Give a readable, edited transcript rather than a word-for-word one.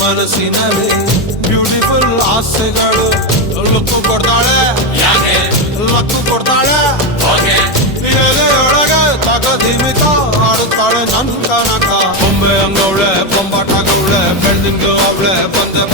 ಮನಸ್ಸಿನಲ್ಲಿ ಬ್ಯೂಟಿಫುಲ್ ಆಸೆಗಳು ಲುಕ್ಕು ಕೊಡ್ತಾಳೆ ಲಕ್ಕು ಕೊಡ್ತಾಳೆ ಎದೆಯೊಳಗೆ ತಗದಿಮಿತ ಆಡುತ್ತಾಳೆ ನನ್ ಕನಕ ಬೊಂಬೆ ಅಂಗವಳೆ ಬೊಂಬಾಟಾಗವಳೆ ಬೆಳ್ದಿಂಗ್ಳು ಅವಳೆ ಬಂದೆ